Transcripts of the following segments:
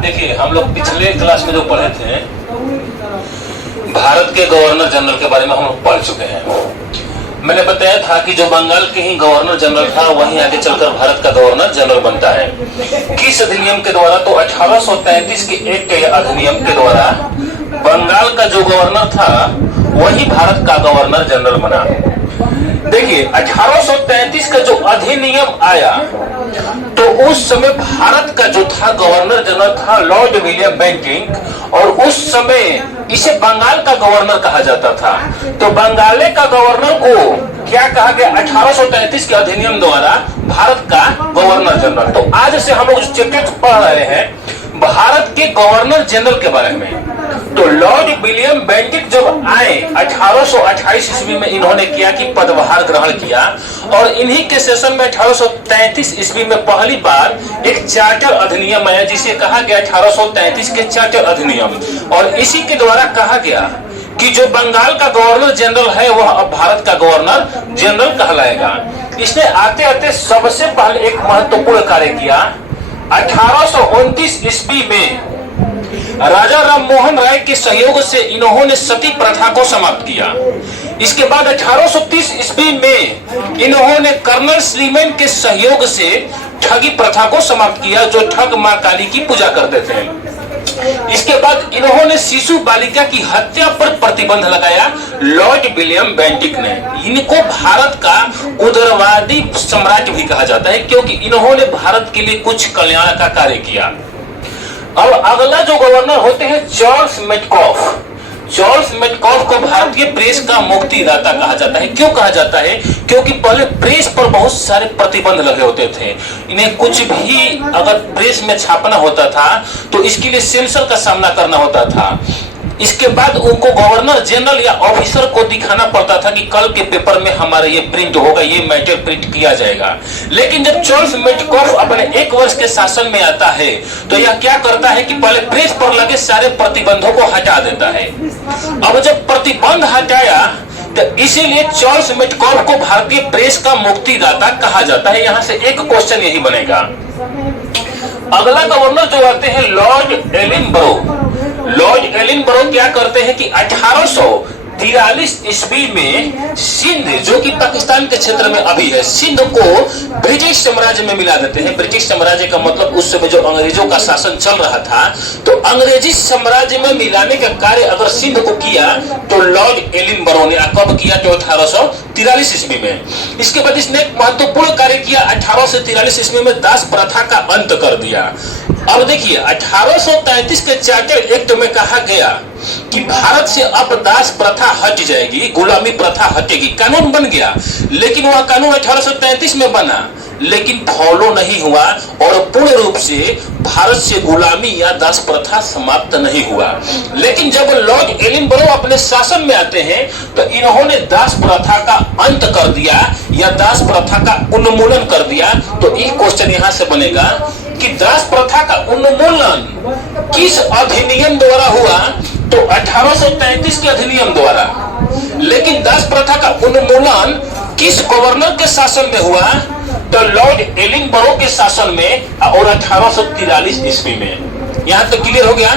देखिए, हम लोग पिछले क्लास में जो पढ़े थे, भारत के गवर्नर जनरल के बारे में हम लोग पढ़ चुके हैं। मैंने बताया था कि जो बंगाल के ही गवर्नर जनरल था वहीं आगे चलकर भारत का गवर्नर जनरल बनता है। किस अधिनियम के द्वारा? तो 1833 के एक अधिनियम के द्वारा बंगाल का जो गवर्नर था वही भारत का गवर्नर जनरल बना। देखिए, 1833 का जो अधिनियम आया तो उस समय भारत का जो था गवर्नर जनरल था लॉर्ड विलियम बेंटिंक, और उस समय इसे बंगाल का गवर्नर कहा जाता था। तो बंगाल का गवर्नर को क्या कहा गया 1833 के अधिनियम द्वारा? भारत का गवर्नर जनरल। तो आज से हम लोग चैप्टर पढ़ रहे हैं भारत के गवर्नर जनरल के बारे में। तो लॉर्ड विलियम बेंटिक जब आए 1828 ईस्वी में, इन्होंने किया कि पदभार ग्रहण किया, और इन्हीं के सेशन में 1833 ईस्वी में पहली बार एक चार्टर अधिनियम आया जिसे कहा गया 1833 के चार्टर अधिनियम। और इसी के द्वारा कहा गया कि जो बंगाल का गवर्नर जनरल है वह अब भारत का गवर्नर जनरल कहलाएगा। इसने आते आते सबसे पहले एक महत्वपूर्ण कार्य किया। 1829 ईस्वी में राजा राममोहन राय के सहयोग से इन्होंने सती प्रथा को समाप्त किया। इसके बाद 1830 ईस्वी में इन्होंने कर्नल स्लीमैन के सहयोग से ठगी प्रथा को समाप्त किया, जो ठग मां काली की पूजा करते थे। इसके बाद इन्होंने शिशु बालिका की हत्या पर प्रतिबंध लगाया लॉर्ड विलियम बेंटिक ने। इनको भारत का उदारवादी सम्राट भी कहा जाता है क्योंकि इन्होंने भारत के लिए कुछ कल्याण का कार्य किया। अब अगला जो गवर्नर होते हैं चार्ल्स मेटकॉफ। चार्ल्स मेटकॉफ को भारतीय प्रेस का मुक्तिदाता कहा जाता है। क्यों कहा जाता है? क्योंकि पहले प्रेस पर बहुत सारे प्रतिबंध लगे होते थे। इन्हें कुछ भी अगर प्रेस में छापना होता था तो इसके लिए सेंसर का सामना करना होता था। इसके बाद उनको गवर्नर जनरल या ऑफिसर को दिखाना पड़ता था कि कल के पेपर में हमारा ये प्रिंट होगा, ये मैटर प्रिंट किया जाएगा। लेकिन जब चार्ल्स मेटकॉफ अपने 1 वर्ष के शासन में आता है तो यह क्या करता है कि पहले प्रेस पर लगे सारे प्रतिबंधों को हटा देता है। अब जब प्रतिबंध हटाया तो इसीलिए चार्ल्स मेटकॉफ को भारतीय प्रेस का मुक्तिदाता कहा जाता है। यहां से एक क्वेश्चन यही बनेगा। अगला गवर्नर जो आते हैं लॉर्ड एलिनबरो। लॉर्ड एलिनबरो क्या करते हैं कि 1843 ईस्वी में सिंध, जो कि पाकिस्तान के क्षेत्र में अभी है, सिंध को ब्रिटिश साम्राज्य में मिला देते हैं। ब्रिटिश साम्राज्य का मतलब उस समय जो अंग्रेजों का शासन चल रहा था, तो अंग्रेजी साम्राज्य में मिलाने का कार्य अगर सिंध को किया तो लॉर्ड एलिनबरो ने। कब किया? तो 1843 ईस्वी में। इसके बाद इसने एक महत्वपूर्ण कार्य किया। 1843 ईस्वी में दास प्रथा का अंत कर दिया। अब देखिए, 1833 के चार्टर एक्ट में कहा गया कि भारत से अब दास प्रथा हट जाएगी, गुलामी प्रथा हटेगी। कानून बन गया, लेकिन वह कानून 1833 में बना लेकिन फॉलो नहीं हुआ और पूर्ण रूप से भारत से गुलामी या दास प्रथा समाप्त नहीं हुआ। लेकिन जब लॉर्ड एलिनबरो अपने शासन में आते हैं तो इन्होंने दास प्रथा का अंत कर दिया या दास प्रथा का उन्मूलन कर दिया। तो एक क्वेश्चन यहां से बनेगा कि दास प्रथा का उन्मूलन किस अधिनियम द्वारा हुआ? तो 1833 के अधिनियम द्वारा। लेकिन दास प्रथा का उन्मूलन किस गवर्नर के शासन में हुआ? तो लॉर्ड एलिनबरो के शासन में और 1843 ईस्वी में। यहां तक क्लियर हो गया?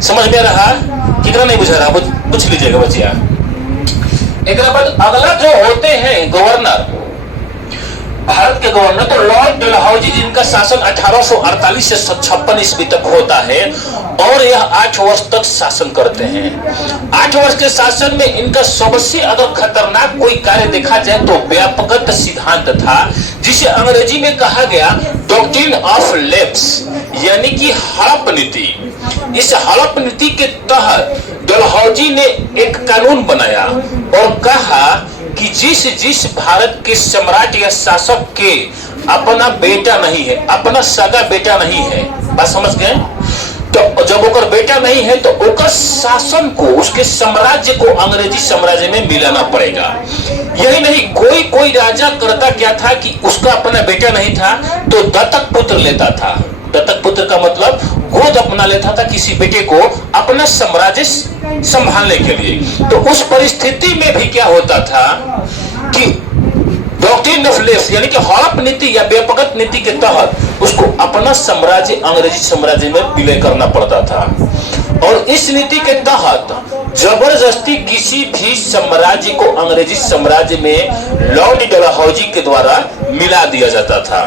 समझ में रहा? कितना नहीं बुझा रहा? पूछ लीजिएगा बच्चिया। एक बाद अगला जो होते हैं गवर्नर, भारत के गवर्नर, तो लॉर्ड डलहौजी, जिनका शासन 1848 से 56 ईस्वी तक होता है और यह 8 वर्ष तक शासन करते हैं। 8 वर्ष के शासन में इनका सबसे अगर खतरनाक कोई कार्य देखा जाए तो व्यापकत्व सिद्धांत था, जिसे अंग्रेजी में कहा गया डॉक्ट्रिन ऑफ लैप्स, यानी कि हड़प नीति। इस हड़प नीति के तहत डलहौजी ने एक कानून बनाया और कहा कि जिस भारत के सम्राट या शासक के अपना बेटा नहीं है, अपना सगा बेटा नहीं है, बात समझ गए? तो जब ओकर बेटा नहीं है तो ओकर शासन को, उसके साम्राज्य को अंग्रेजी साम्राज्य में मिलाना पड़ेगा। यही नहीं, कोई राजा करता क्या था कि उसका अपना बेटा नहीं था तो दत्तक पुत्र लेता था। दत्तक पुत्र का मतलब गोद अपना लेता था किसी बेटे को अपना साम्राज्य संभालने के लिए। तो उस परिस्थिति में भी क्या होता था कि डॉक्ट्रिन ऑफ लेफ्ट यानी कि हड़प नीति या व्यापक नीति के तहत उसको अपना साम्राज्य अंग्रेजी साम्राज्य में विलय करना पड़ता था। और इस नीति के तहत जबरदस्ती किसी भी साम्राज्य को अंग्रेजी साम्राज्य में लॉर्ड डलहौजी के द्वारा मिला दिया जाता था।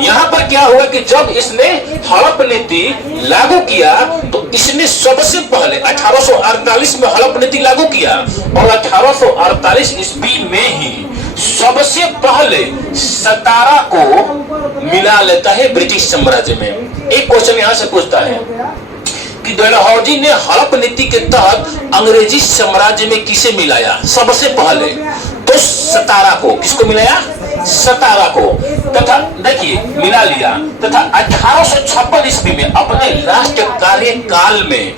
यहाँ पर क्या हुआ कि जब इसने हड़प नीति लागू किया तो इसने सबसे पहले 1848 में हड़प नीति लागू किया और 1848 ईस्वी में ही सबसे पहले सतारा को मिला लेता है ब्रिटिश साम्राज्य में। एक क्वेश्चन यहां से पूछता है कि डलहौजी ने हड़प नीति के तहत अंग्रेजी साम्राज्य में किसे मिलाया? सबसे पहले तो सतारा को। किसको मिलाया? सतारा को। तथा देखिए मिला लिया तथा 1856 ईस्वी में अपने राष्ट्र कार्यकाल में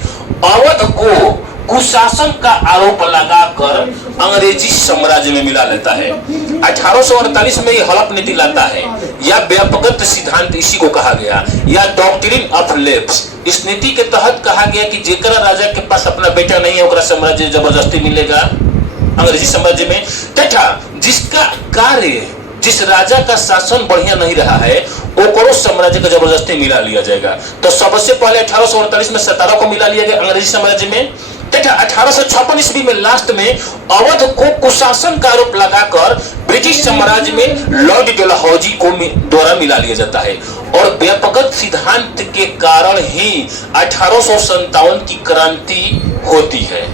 अवध को कुशासन का आरोप लगाकर अंग्रेजी साम्राज्य में मिला लेता है। 1848 में ये हड़प नीति लाता है या व्यापक सिद्धांत इसी को कहा गया या डॉक्ट्रिन ऑफ लेफ्ट। इस नीति के तहत कहा गया कि जेकरा राजा के पास अपना बेटा नहीं है ओकरा साम्राज्य जबरदस्ती मिलेगा अंग्रेजी साम्राज्य में, तथा जिसका कार्य जिस राजा का शासन बढ़िया नहीं रहा है ओकरो साम्राज्य का जबरदस्ती मिला लिया जाएगा। तो सबसे पहले 1848 में सतारा को मिला लिया गया अंग्रेजी साम्राज्य में तथा 1856 ईस्वी में लास्ट में अवध को कुशासन का आरोप लगाकर ब्रिटिश साम्राज्य में लॉर्ड डलहौजी को द्वारा मिला लिया जाता है। और व्यापक सिद्धांत के कारण ही 1857 की क्रांति होती है।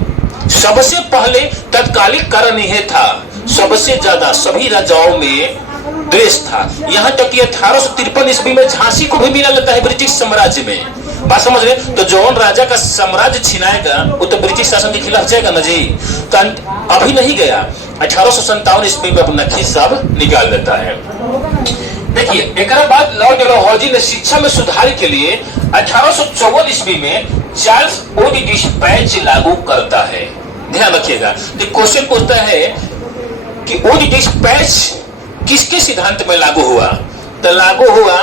सबसे पहले तत्कालिक कारण यह था, सबसे ज्यादा सभी राजाओं में द्वेष था। यहाँ तक कि 1853 ईस्वी में झांसी को भी मिला लेता है ब्रिटिश साम्राज्य में। बात समझ रहे? तो जौन राजा का साम्राज्य छिनाएगा वो तो ब्रिटिश शासन के खिलाफ जाएगा ना जी। तो अभी नहीं गया, 1857 ईस्वी में अपना खींच सब निकाल देता है। देखिए एक बाद लॉर्ड डलहौजी ने शिक्षा में सुधार के लिए 1854 ईस्वी में चार्ल्स ओड डिस्पैच लागू करता है। ध्यान रखिएगा, तो क्वेश्चन पूछता है कि ओड डिस्पैच किसके सिद्धांत में लागू हुआ? तो लागू हुआ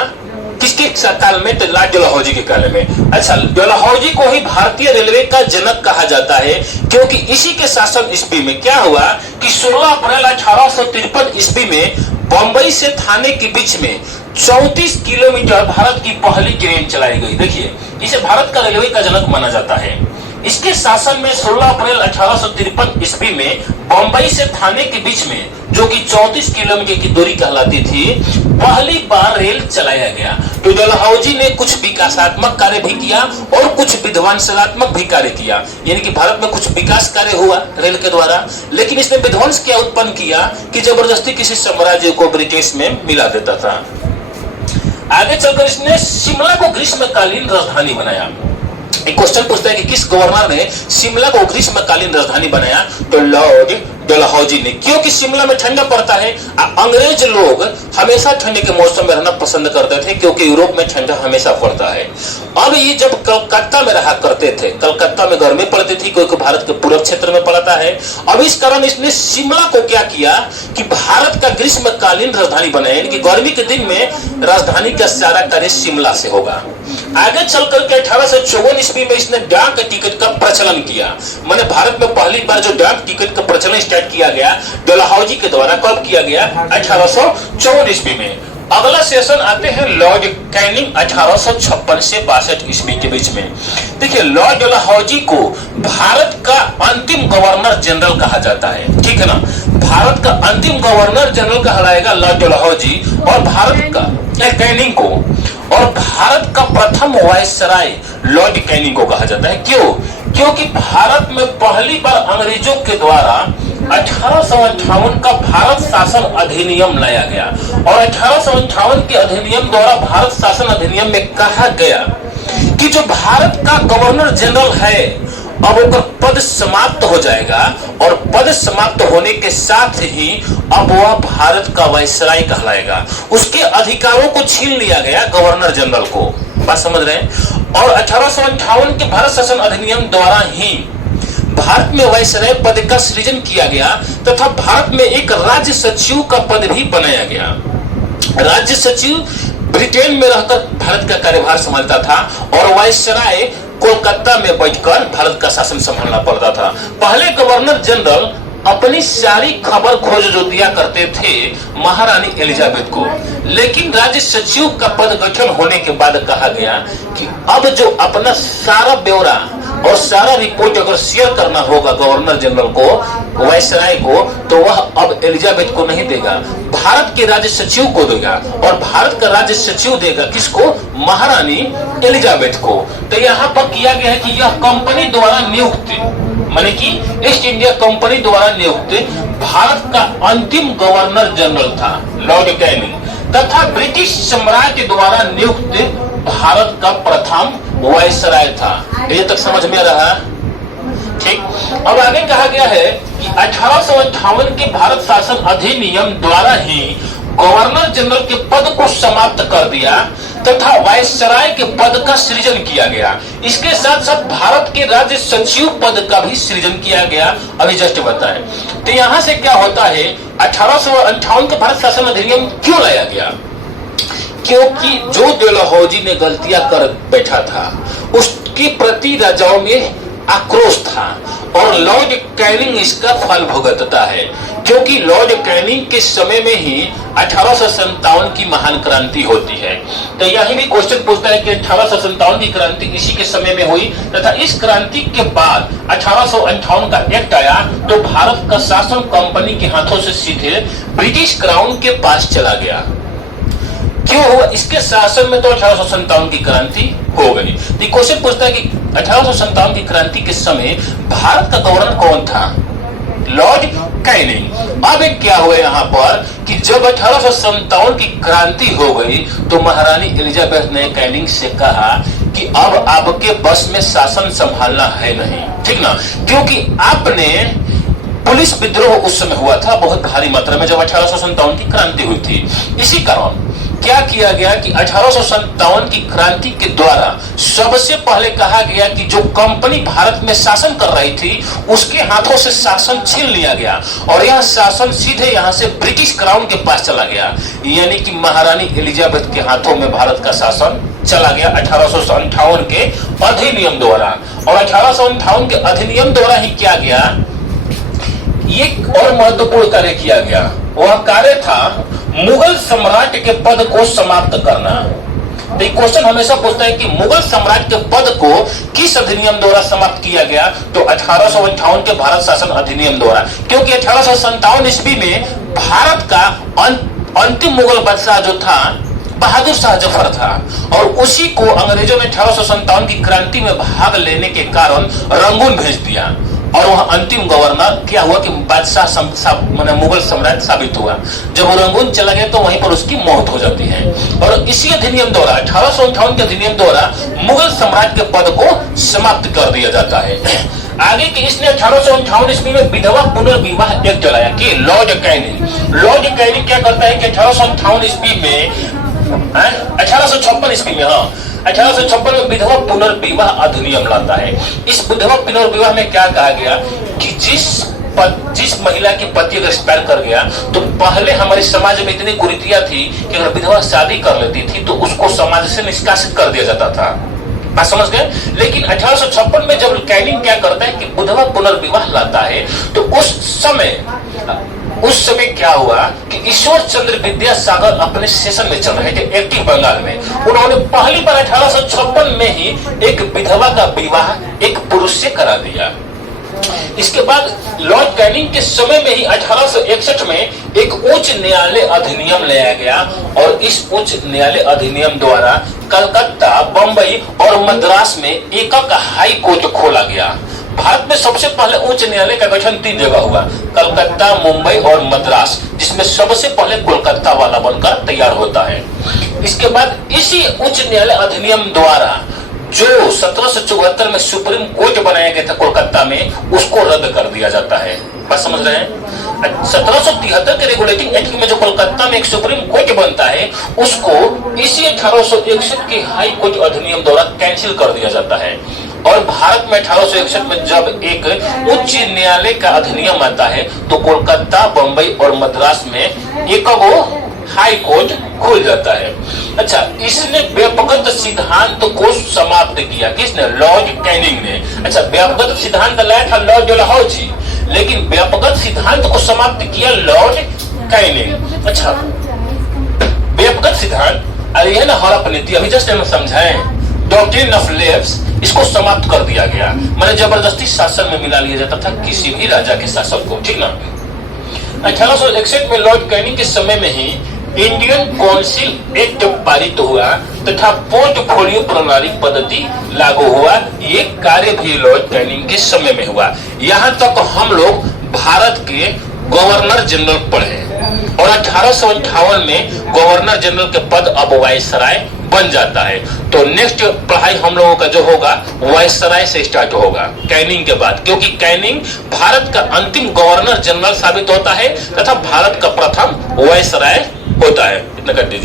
किसके काल में? तो लॉर्ड डलहौजी के काल में। अच्छा, डलहौजी को ही भारतीय रेलवे का जनक कहा जाता है क्योंकि इसी के शासन ईस्वी में क्या हुआ कि 16 अप्रैल 1853 ईस्वी में बंबई से थाने के बीच में 34 किलोमीटर भारत की पहली ट्रेन चलाई गई। देखिए इसे भारत का रेलवे का जनक माना जाता है। इसके शासन में 16 अप्रैल 1853 ईस्वी में बंबई से थाने के बीच में जो कि 34 किलोमीटर की दूरी कहलाती थी पहली बार रेल चलाया गया। तो डलहौजी ने कुछ विकासात्मक कार्य भी किया और कुछ विध्वंसात्मक भी कार्य किया, यानी कि भारत में कुछ विकास कार्य हुआ रेल के द्वारा, लेकिन इसने विध्वंस क्या उत्पन्न किया कि जबरदस्ती किसी साम्राज्य को ब्रिटिश में मिला देता था। आगे चलकर इसने शिमला को ग्रीष्मकालीन राजधानी बनाया। एक क्वेश्चन पूछता है कि किस गवर्नर ने शिमला को ग्रीष्मकालीन राजधानी बनाया? तो लॉर्ड डलहौजी ने, क्योंकि शिमला में ठंडा पड़ता है। अंग्रेज लोग हमेशा ठंडे के मौसम में रहना पसंद करते थे क्योंकि यूरोप में ठंडा हमेशा पड़ता है। अब ये जब कलकत्ता में रहा करते थे, कलकत्ता में गर्मी पड़ती थी क्योंकि भारत के पूर्व क्षेत्र में पड़ता है। अब इस कारण इसने शिमला को क्या किया कि भारत का ग्रीष्मकालीन राजधानी बनाया, यानी कि गर्मी के दिन में राजधानी का सारा कार्य शिमला से होगा। आगे चलकर के 1854 ईस्वी में इसने डाक टिकट का प्रचलन किया। मैंने भारत में पहली बार जो डाक टिकट का प्रचलन स्टार्ट किया गया डलहौजी के द्वारा, कब किया गया? 1854 ईस्वी में। अगला सेशन आते हैं लॉर्ड कैनिंग 1856 से 62 ईस्वी के बीच में। देखिए लॉर्ड डलहौजी को भारत का अंतिम गवर्नर जनरल कहा जाता है, ठीक है ना। भारत का अंतिम गवर्नर जनरल कहलाएगा लॉर्ड डलहौजी और भारत का कैनिंग को, और भारत का प्रथम वायसराय लॉर्ड कैनिंग को कहा जाता है। क्यों? क्योंकि भारत में पहली बार अंग्रेजों के द्वारा 1858 का भारत शासन अधिनियम लाया गया और 1858 के अधिनियम द्वारा भारत शासन अधिनियम में कहा गया कि जो भारत का गवर्नर जनरल है अब उसका पद समाप्त हो जाएगा और पद समाप्त होने के साथ ही अब वह भारत का वायसराय कहलाएगा। उसके अधिकारों को छीन लिया गया गवर्नर जनरल को। बात समझ रहे हैं? और 1858 के भारत शासन अधिनियम द्वारा ही भारत में वायसराय पद का सृजन किया गया तथा भारत में एक राज्य सचिव का पद भी बनाया गया। राज्य सचिव ब्रिटेन में रहकर भारत का कार्यभार संभालता था और वायसराय कोलकाता में बैठकर भारत का शासन संभालना पड़ता था। पहले गवर्नर जनरल अपनी सारी खबर खोज जो दिया करते थे महारानी एलिजाबेथ को। लेकिन राज्य सचिव का पद गठन होने के बाद कहा गया कि अब जो अपना सारा ब्यौरा और सारा रिपोर्ट अगर शेयर करना होगा गवर्नर जनरल को, वायसराय को, तो वह अब एलिजाबेथ को नहीं देगा, भारत के राज्य सचिव को देगा। और भारत का राज्य सचिव देगा किसको? महारानी एलिजाबेथ को। तो यहाँ पर किया गया है कि यह कंपनी द्वारा नियुक्त, माने कि ईस्ट इंडिया कंपनी द्वारा नियुक्त भारत का अंतिम गवर्नर जनरल था लॉर्ड कैनिंग, तथा ब्रिटिश सम्राट द्वारा नियुक्त भारत का प्रथम वायसराय था। ये तक समझ में आ रहा? ठीक। अब आगे कहा गया है कि 1858 के भारत शासन अधिनियम द्वारा ही गवर्नर जनरल के पद को समाप्त कर दिया तथा वायसराय के पद का सृजन किया गया। इसके साथ साथ भारत के राज्य सचिव पद का भी सृजन किया गया। अभी जस्ट बताएं तो यहां से क्या होता है, 1858 का भारत शासन अधिनियम क्यों लाया गया? क्योंकि जो डलहौजी ने गलतियां कर बैठा था उसके प्रति राजाओं में आक्रोश था और लॉर्ड कैनिंग इसका फल भुगतता है। क्योंकि लॉर्ड कैनिंग के समय में ही 1857 की महान क्रांति होती है। तो यही भी क्वेश्चन पूछता है कि 1857 की क्रांति इसी के समय में हुई तथा इस क्रांति के बाद 1858 का एक्ट आया तो भारत का शासन कंपनी के हाथों से सीधे ब्रिटिश क्राउन के पास चला गया। क्यों हुआ? इसके शासन में तो 1857 की क्रांति हो गई। तो क्वेश्चन पूछता है कि 1857 की क्रांति के समय भारत का गवर्नर कौन था? Lord Canning. अब क्या हुआ यहाँ पर कि जब 1857 की क्रांति हो गई तो महारानी एलिजाबेथ ने कैनिंग से कहा कि अब आपके बस में शासन संभालना है नहीं, ठीक ना? क्योंकि आपने पुलिस विद्रोह उस समय हुआ था बहुत भारी मात्रा में जब 1857 की क्रांति हुई थी। इसी कारण क्या किया गया कि 1857 की क्रांति के द्वारा सबसे पहले कहा गया कि जो कंपनी भारत में शासन कर रही थी उसके हाथों से शासन छीन लिया गया और यह शासन सीधे यहां से ब्रिटिश क्राउन के पास चला गया। यानी कि महारानी एलिजाबेथ के हाथों में भारत का शासन चला गया 1858 के अधिनियम द्वारा। और 1858 के अधिनियम द्वारा ही क्या गया, एक और महत्वपूर्ण कार्य किया गया। वह कार्य था मुगल सम्राट के पद को समाप्त करना। तो क्वेश्चन हमेशा पूछता है कि मुगल सम्राट के पद को किस अधिनियम द्वारा समाप्त किया गया? तो 1858 के भारत शासन अधिनियम द्वारा। क्योंकि 1857 ईस्वी में भारत का अंतिम मुगल बादशाह जो था बहादुर शाह जफर था और उसी को अंग्रेजों ने 1857 की क्रांति में भाग लेने के कारण रंगून भेज दिया और वह अंतिम गवर्नर क्या हुआ कि बादशाह माने मुगल सम्राट साबित हुआ। जब वो रंगून चला गया तो वहीं पर उसकी मौत हो जाती है। और इसी अधिनियम द्वारा 1858 के अधिनियम द्वारा मुगल सम्राट के पद को समाप्त कर दिया जाता है। आगे के इसने 1858 ईस्वी में विधवा पुनर्विवाह एक्ट चलाया कि लॉर्ड कैनिंग क्या करता है कि 1858 ईस्वी में 1856 ईस्वी में 1856 में विधवा पुनर्विवाह अधिनियम लाता है। इस विधवा पुनर्विवाह में क्या कहा गया कि जिस महिला की पति अगर एक्सपायर कर गया तो पहले हमारे समाज में इतनी कुरीतियां थी कि अगर विधवा शादी कर लेती थी तो उसको समाज से निष्कासित कर दिया जाता था। बात समझ गए? लेकिन 1856 में जब कैनिंग क्या करता है कि विधवा पुनर्विवाह लाता है तो उस समय क्या हुआ कि ईश्वर चंद्र विद्यासागर अपने सेशन में चल रहे थे एक्टिव बंगाल में। उन्होंने पहली बार 1856 में ही एक विधवा का विवाह एक पुरुष से करा दिया। इसके बाद लॉर्ड कैनिंग के समय में ही 1861 में एक उच्च न्यायालय अधिनियम लाया गया और इस उच्च न्यायालय अधिनियम द्वारा कलकत्ता, बंबई और मद्रास में एकक हाई कोर्ट खोला गया। भारत में सबसे पहले उच्च न्यायालय का गठन 3 जगह हुआ, कलकत्ता, मुंबई और मद्रास, जिसमें सबसे पहले कोलकाता वाला बनकर तैयार होता है। इसके बाद इसी उच्च न्यायालय अधिनियम द्वारा जो 1774 में सुप्रीम कोर्ट बनाया गया था कोलकाता में, उसको रद्द कर दिया जाता है। बात समझ रहे हैं? 1773 के रेगुलेटिंग एक्ट में जो कोलकाता में एक सुप्रीम कोर्ट बनता है उसको इसी 1861 के हाई कोर्ट अधिनियम द्वारा कैंसिल कर दिया जाता है। और भारत में 1861 में जब एक उच्च न्यायालय का अधिनियम आता है तो कोलकाता, बंबई और मद्रास में एक हाई कोर्ट खुल जाता है। अच्छा, इसने व्यापक सिद्धांत को समाप्त किया। किसने? लॉर्ड कैनिंग ने। अच्छा, व्यापक सिद्धांत लाया था लॉर्ड डलहौजी, लेकिन व्यापक सिद्धांत को समाप्त किया लॉर्ड कैनिंग। अच्छा, व्यापक सिद्धांत, अरे ये ना हड़प नीति अभी जस्ट हम समझाएं, डॉक्ट्रिन ऑफ लेव्स, इसको समाप्त कर दिया गया। मैंने जबरदस्ती शासन में मिला लिया जाता था किसी भी राजा के शासन को, ठीक ना। 1861 में लॉर्ड कैनिंग के समय में ही इंडियन काउंसिल एक्ट पारित हुआ तथा पोर्टफोलियो प्रणाली पद्धति लागू हुआ। ये कार्य भी लॉर्ड कैनिंग के समय में हुआ। यहां तक हम लोग भारत के गवर्नर जनरल पढ़े और 1858 में गवर्नर जनरल के पद अब वायसराय बन जाता है। तो नेक्स्ट पढ़ाई हम लोगों का जो होगा वायसराय से स्टार्ट होगा कैनिंग के बाद, क्योंकि कैनिंग भारत का अंतिम गवर्नर जनरल साबित होता है तथा भारत का प्रथम वायसराय होता है। इतना कर दीजिए।